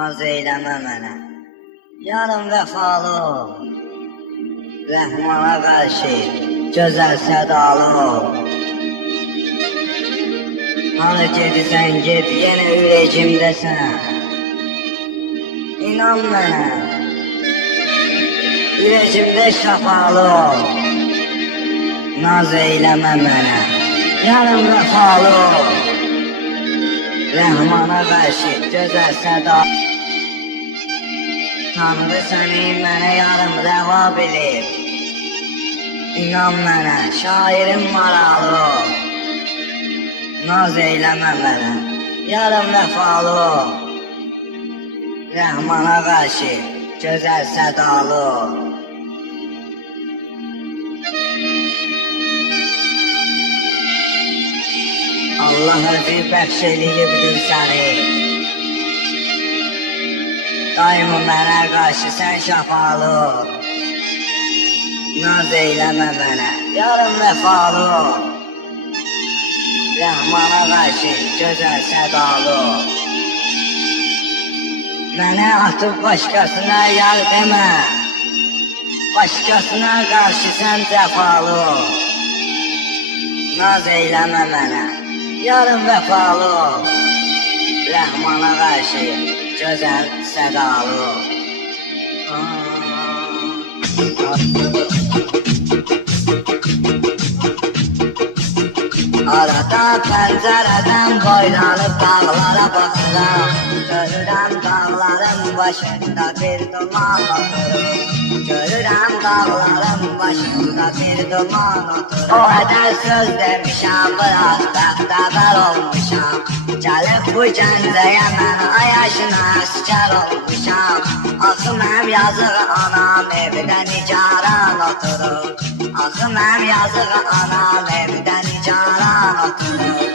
Naz eyləmə mənə, yarım vəfalı ol. Rəhmana qarşı gözəl sədalı ol. Hanı gedirsən ged, yenə ürəyimdəsən. İnan mənə, ürəyimdə şəfalı ol. Naz eyləmə mənə, yarım vəfalı ol. Rəhmana qarşı gözəl sədalı ol. Tanrı səni mənə yarım rəva bilir. İnan mənə, şairim maralı ol. Naz eyləmə mənə, yarım vəfalı ol. Rəhmana qarşı gözəl sədalı ol. Allah özü bəxş eləyibdir səni. Daima mənə qarşı sən şəfalı ol. Naz eyləmə mənə, yarım vəfalı ol. Rəhmana qarşı gözəl sədalı ol. Mənə atıb başqasına yar demə. Başqasına qarşı sən cəfalı ol. Naz eyləmə mənə, yarım vəfalı ol. Rəhmana qarşı gözəl sədalı ol. Arada pəncərədən boylanıb dağlara baxıram. Görürəm dağların başında bir duman oturur. Görürəm dağların başında bir duman oturur. O qədər söz demişəm, biraz bəxtəvər olmuşam. Gəlib bu gəncəyə mən ay yaşına əskər olmuşam. Axı mənim yazıq anam evdə nigaran oturur. Axı mənim yazıq anam evdə nigaran oturur.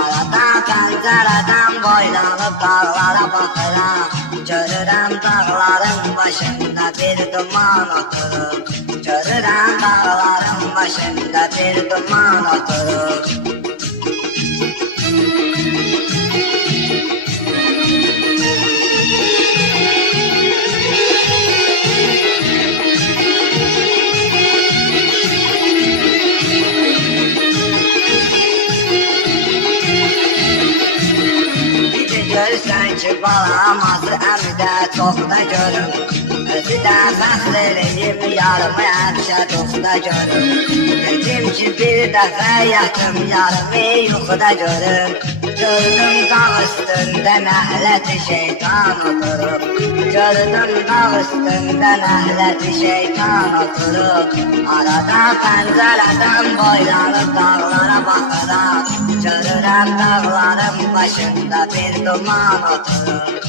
Arada pəncərədən boylanıb dağlara baxıram. Görürəm dağların başında bir duman oturur. Görürəm dağların başında bir duman oturur. Görürsən ki, balaması əmdə çox da görüm. Özü də fəxr eləyib, yarımı həmişə çoxda görüm. Dedim ki, bir dəfə yatım, yarımı yuxuda görüm. Gördüm dağ üstündə nəhləti şeytan oturub. Gördüm dağ üstündə nəhləti şeytan oturub. Arada pəncərədən boylanıb dağlara baxıram. Görürəm dağların başında bir duman oturur.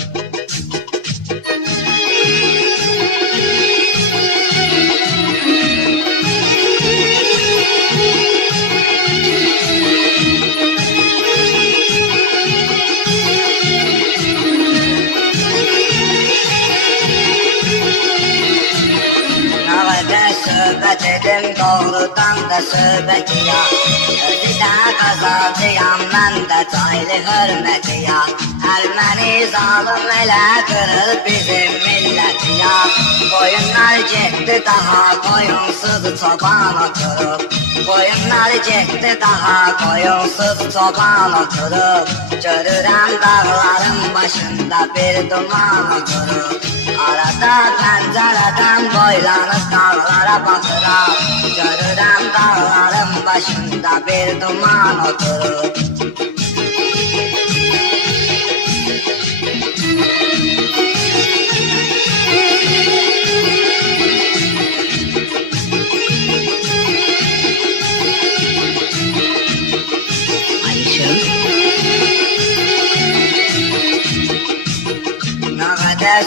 Söhbət edim doğrudan da söhbətiya. Özü də qazancıyam, mən də caylı hörmətiya. Əlməni zalım elə qırır bizim millətiya. Qoyunlar getdi daha qoyunsuz çoban oturub. Qoyunlar getdi daha qoyunsuz çoban oturub. Görürəm dağların başında bir duman oturub. Arada pəncərədən boylanıb dağlara baxıram. Görürəm dağların başında bir duman oturub.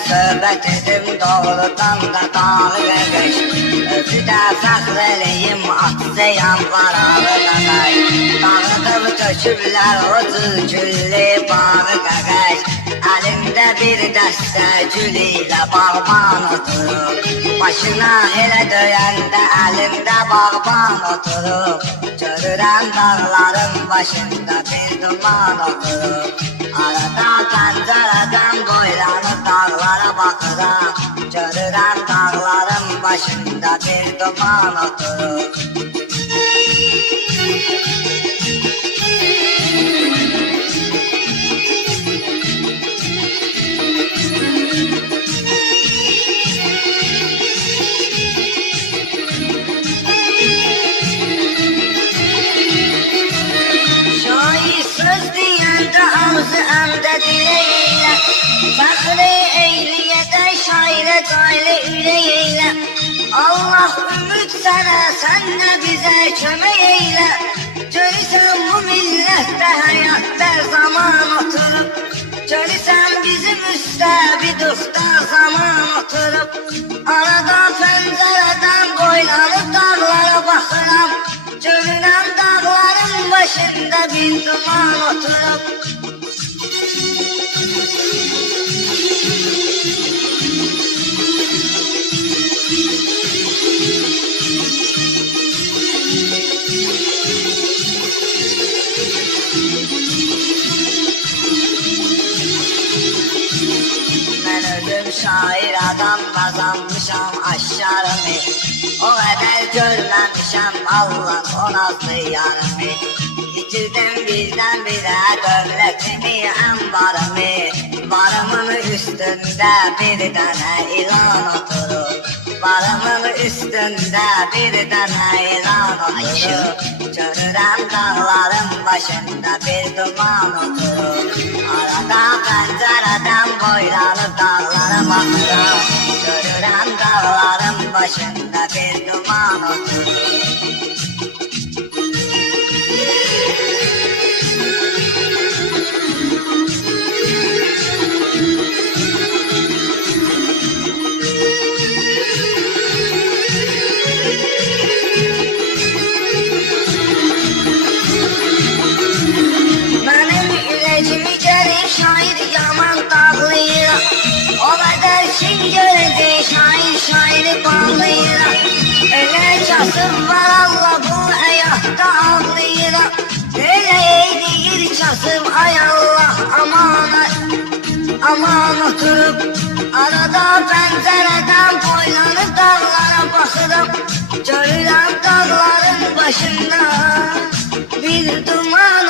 Söhbət edim doğrudan da dağı qəqəş. Özü də fəxr eləyim, atsayam qarağı qəqəş. Dağıdıb töküblər o cülgüllü bağı qəqəş. Əlimdə bir dəstə gül ilə bağban oturur. Başına elə döyəndə əlimdə bağban oturur. Görürəm dağların başında bir duman oturur. Arada pəncərədən boylanıb baxıram. Görürəm dağların başında bir duman oturur. Fəxri eyliyə şairə qaylı ürək eylə. Allah ümid sənə, sən də bizə kömək eylə. Görürsən bu millətdə həyatda zaman oturub. Görürsən bizim üstə bir duxda zaman oturub. Arada pəncərədən boylanıb dağlara baxıram. Görürəm dağların başında bir duman oturub. Şair adam kazanmışam aşarımı. O kadar görmemişem Allah o nazlı yarımı. Yitirdim birden bire devletimi ambarımı. Varımın üstünde bir tane ilan oturur. Varımın üstünde bir tane ilan oturur. Görürəm dağların başında bir duman oturur. Arada pəncərədən boylanıb dağlara baxıram. Görürəm dağların başında bir duman oturur. Kasım var Allah bu hayatta ağlayıram. Nereye değil kasım ay Allah aman oturup. Arada pəncərədən boylanıb dağlara baxıram. Görürəm dağların başında bir duman